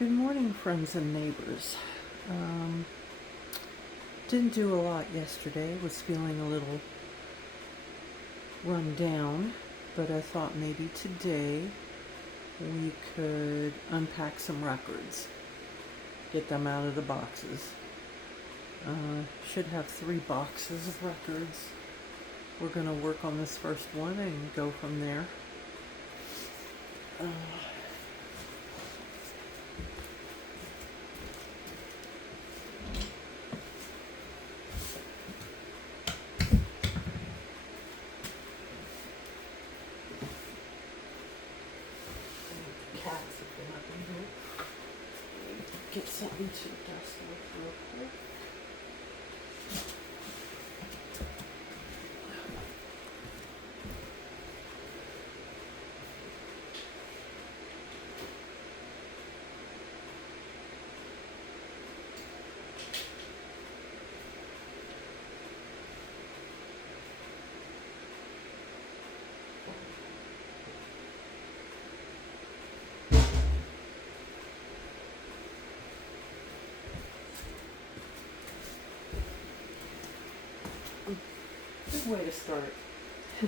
Good morning, friends and neighbors. Um, didn't do a lot yesterday. Was feeling a little run down, but I thought maybe today we could unpack some records, get them out of the boxes. Should have 3 boxes of records. We're going to work on this first one and go from there. Cats have been up in here. Get something to dust with real quick. Good way to start.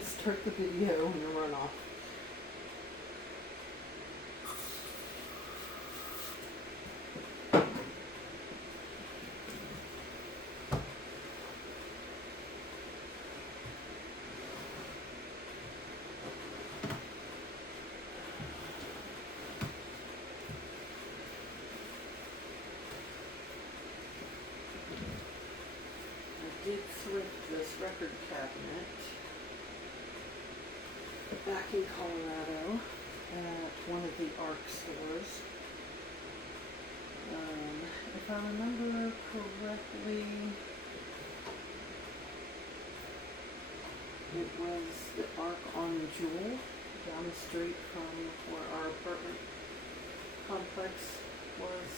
Start the video and run off. I did thrift this record cabinet back in Colorado at one of the ARC stores. If I remember correctly, it was the ARC on Jewel down the street from where our apartment complex was.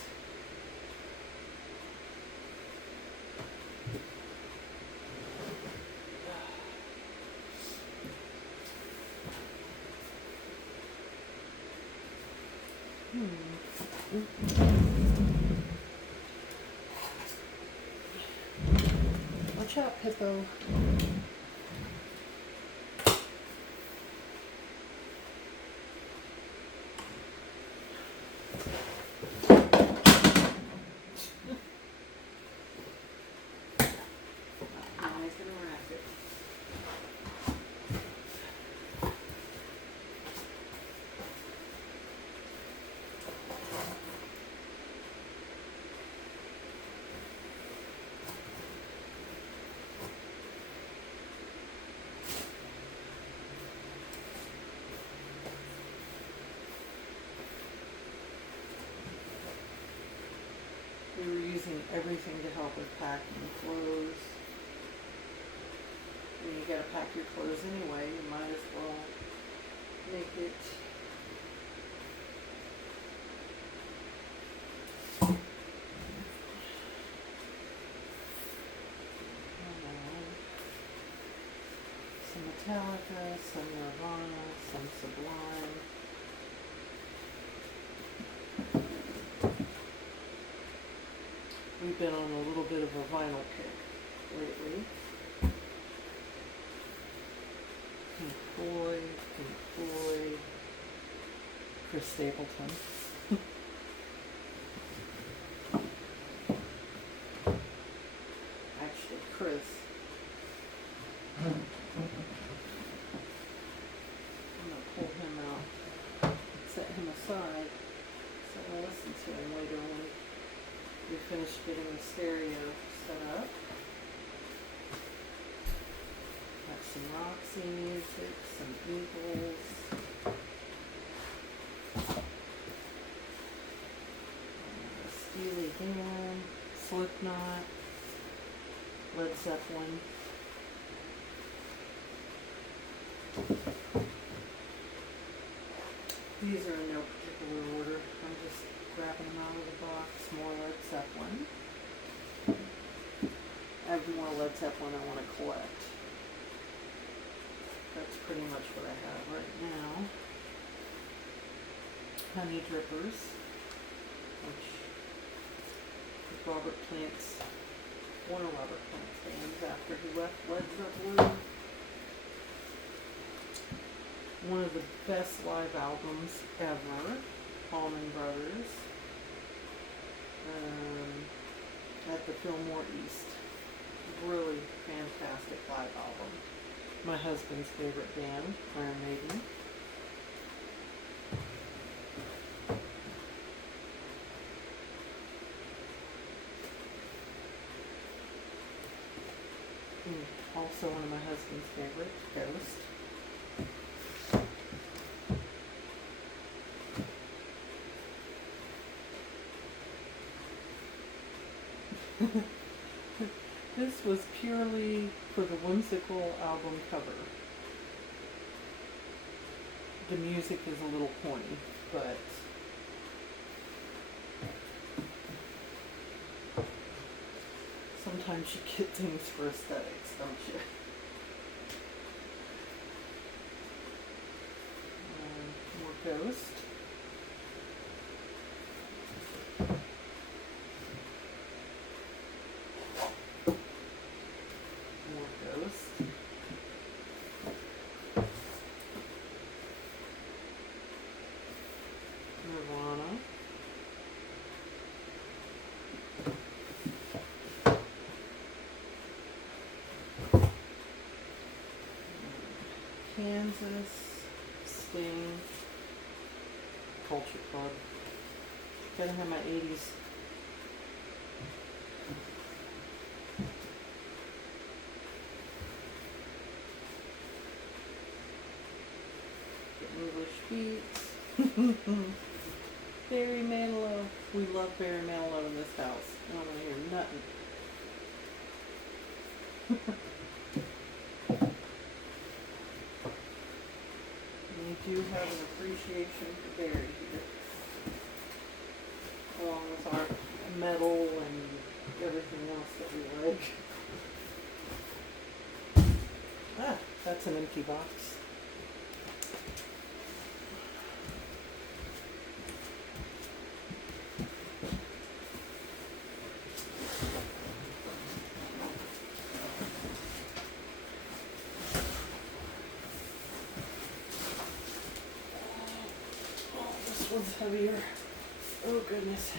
Watch out, Hippo. Now he's gonna wrap it. We were using everything to help with packing clothes. When you gotta pack your clothes anyway, you might as well make it some Metallica, some Nirvana, some Sublime. We've been on a little bit of a vinyl kick lately. Pink Floyd, Chris Stapleton. Actually, Chris. I'm gonna pull him out, set him aside, so I'll listen to him later when we finish getting the stereo set up. Got some Roxy music, some Eagles. Steely Dan, Slipknot, Led Zeppelin. These are in no particular order. I'm just grabbing them out of the box. More Led Zeppelin. I have more Led Zeppelin I want to collect. That's pretty much what I have right now. Honey Drippers. which is Robert Plant's, one of Robert Plant's bands after he left Led Zeppelin. One of the best live albums ever, Allman Brothers, at the Fillmore East. Really fantastic live album. My husband's favorite band, Iron Maiden. Also one of my husband's favorites, Ghost. This was purely for the whimsical album cover. The music is a little corny, but sometimes you get things for aesthetics, don't you? More Ghost. More Ghost. Nirvana. Kansas, Sting, Culture Club. Gotta have my 80s. English Beats. Barry Manilow. We love Barry Manilow in this house. I don't want to hear nothing. We do have an appreciation for Barry here, along with our metal and everything else that we like. Ah, that's an empty box. This one's heavier. Oh goodness.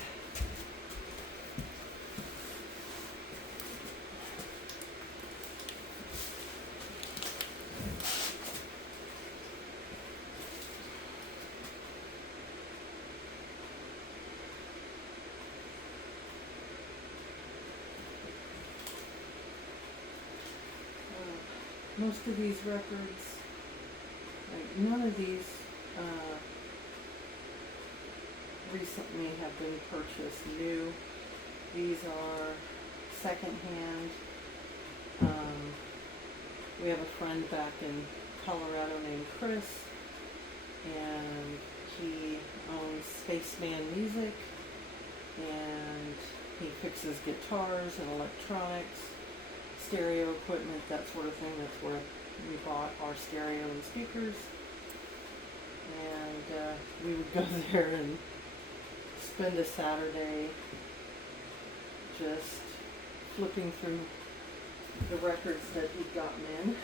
Most of these records, like none of these recently have been purchased new. These are secondhand. We have a friend back in Colorado named Chris, and he owns Spaceman Music, and he fixes guitars and electronics, stereo equipment, that sort of thing. That's where we bought our stereo and speakers, and we would go there and spend a Saturday just flipping through the records that he'd gotten in.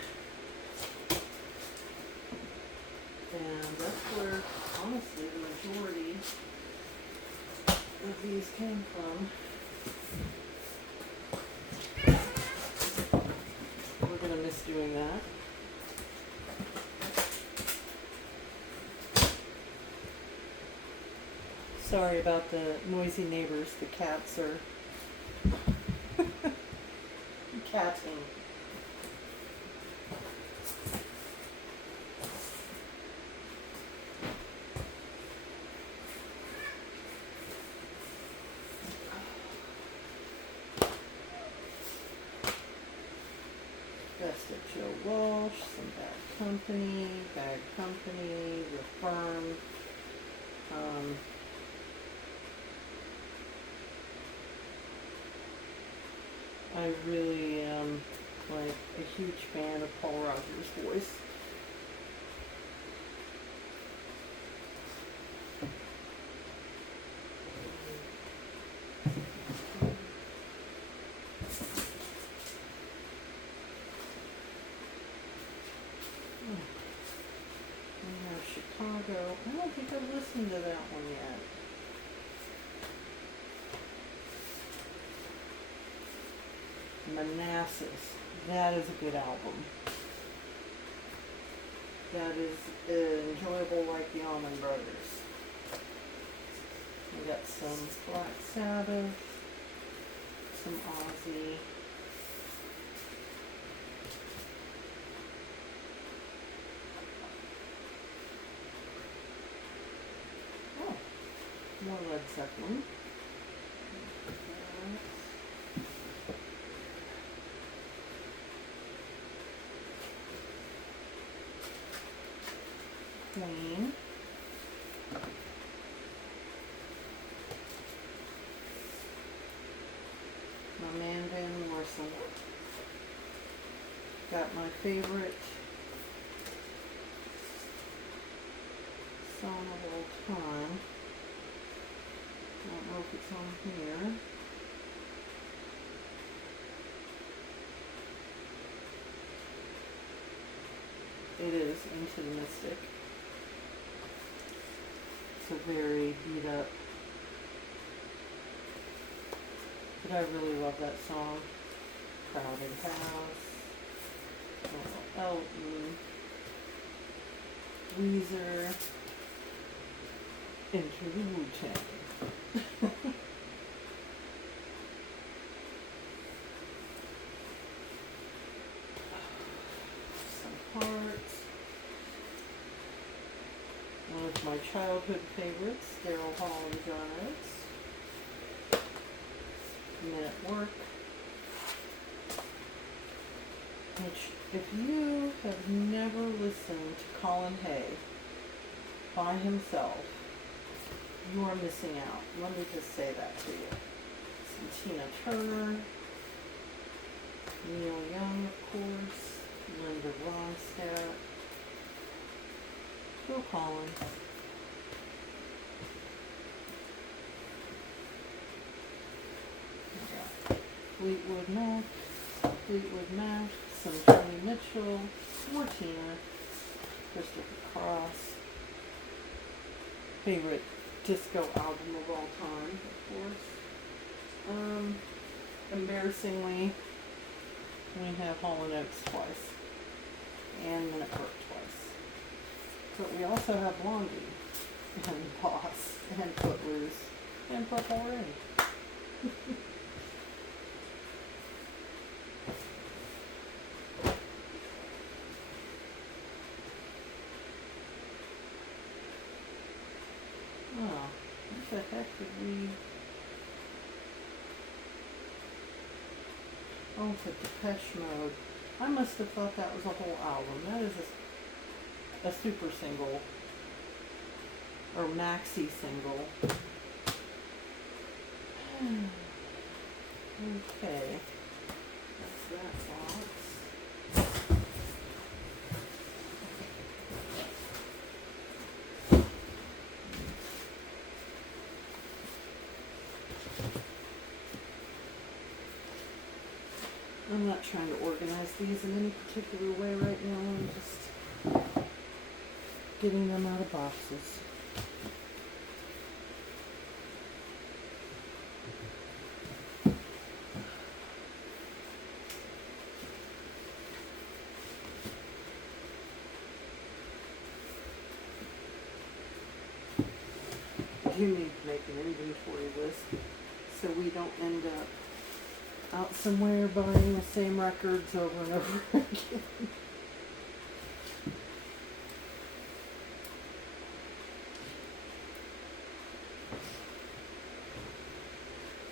And that's where, honestly, the majority of these came from. We're going to miss doing that. Sorry about the noisy neighbors. The cats are catting. Best of Joe Walsh, some Bad Company, Reformed. I really am like a huge fan of Paul Rogers' voice. listened to that one yet. Manassas. That is a good album. That is enjoyable like the Allman Brothers. We got some Black Sabbath, some Ozzy. Oh, more Led Zeppelin. Queen. My man Van Morrison. Got my favorite song of all time. I don't know if it's on here. It is Into the Mystic. It's a very beat up, but I really love that song. Crowded House, Elton, Weezer, Into the Wu-Tang. Some Hearts. One of my childhood favorites, Daryl Hall and John Oates. Men at Work. Which, if you have never listened to Colin Hay by himself, you are missing out. Let me just say that to you. Some Tina Turner, Neil Young, of course, Linda Ronstadt, Phil Collins. Fleetwood Mac, some Joni Mitchell, more Tina, Christopher Cross. Favorite disco album of all time, of course. Embarrassingly, we have Hall & Oates twice, and Men at Work twice. But we also have Blondie, and Boss, and Footloose, and Purple Rain. Oh, what the heck did we... Oh, it's a Depeche Mode. I must have thought that was a whole album. That is a super single. Or maxi single. Okay. That's that box. I'm not trying to organize these in any particular way right now. I'm just getting them out of boxes. You need to make an inventory list so we don't end up out somewhere buying the same records over and over again.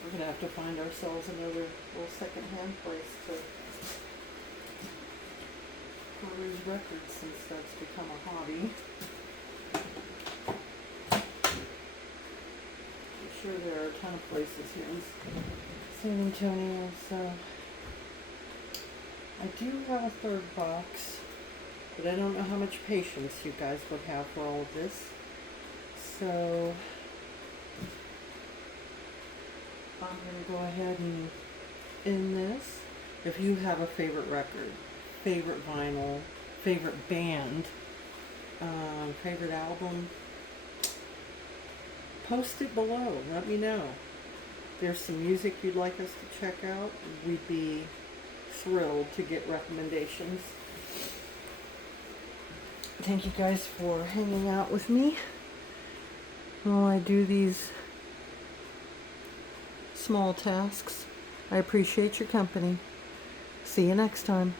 We're gonna have to find ourselves another little second-hand place to peruse records since that's become a hobby. I'm sure there are a ton of places here in San Antonio, so I do have a third box, but I don't know how much patience you guys would have for all of this. So I'm going to go ahead and end this. If you have a favorite record, favorite vinyl, favorite band, favorite album, post it below. Let me know. If there's some music you'd like us to check out, we'd be thrilled to get recommendations. Thank you guys for hanging out with me while I do these small tasks. I appreciate your company. See you next time.